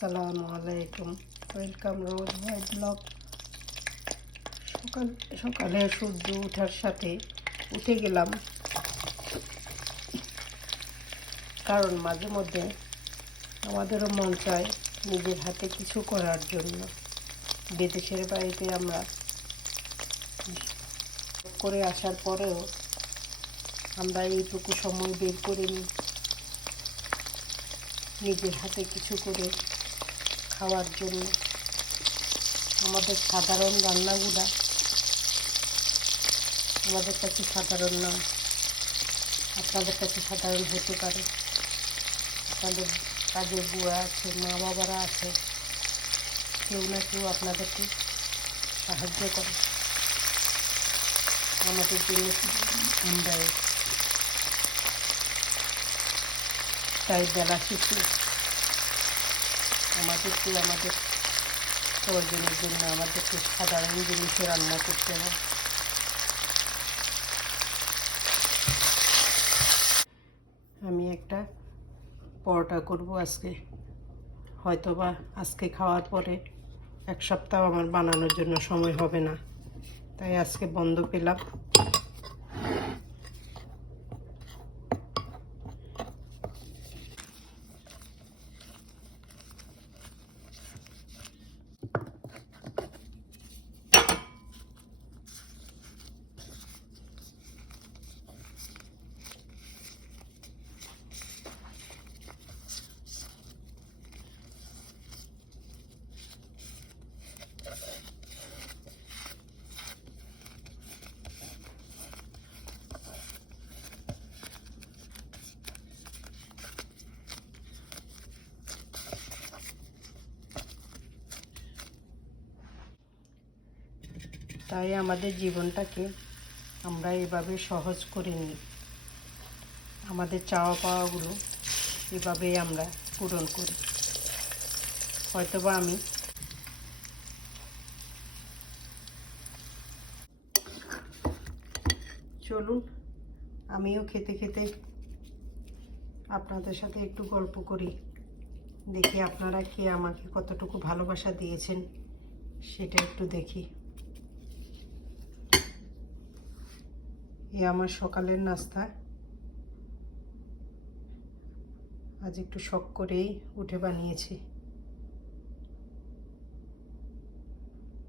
আসসালামু আলাইকুম, ওয়েলকাম রোজ ভাই ব্লগ। সকালে সূর্য ওঠার সাথে উঠে গেলাম, কারণ মাঝে মধ্যে আমাদেরও মন চায় নিজের হাতে কিছু করার জন্য। বিদেশের বাড়িতে আমরা করে আসার পরেও আমরা এইটুকু সময় বের করে নিই নিজের হাতে কিছু করে খাওয়ার জন্য। আমাদের সাধারণ রান্নাগুলা আমাদের কাছে সাধারণ নয়, আপনাদের কাছে সাধারণ হতে পারে। আপনাদের কাজের বুয়া আছে, মা বাবারা আছে, কেউ না কেউ আপনাদেরকে সাহায্য করে আমাদের জন্য। আমরাই তাই বেলা শেষে আমাদেরকে আমাদের প্রয়োজনের জন্য আমাদেরকে সাধারণ জিনিসে রান্না করতে হয়। আমি একটা পরোটা করব আজকে, হয়তোবা আজকে খাওয়ার পরে এক সপ্তাহ আমার বানানোর জন্য সময় হবে না, তাই আজকে বন্ধ পেলাম। তাই আমাদের জীবনটাকে আমরা এভাবে সহজ করে নিই, আমাদের চাওয়া পাওয়াগুলো এভাবেই আমরা পূরণ করি। হয়তোবা আমি চলুন আমিও খেতে খেতে আপনাদের সাথে একটু গল্প করি, দেখি আপনারা কে আমাকে কতটুকু ভালোবাসা দিয়েছেন সেটা একটু দেখি। এ আমার সকালের নাস্তা, আজ একটু শখ করেই উঠে বানিয়েছি।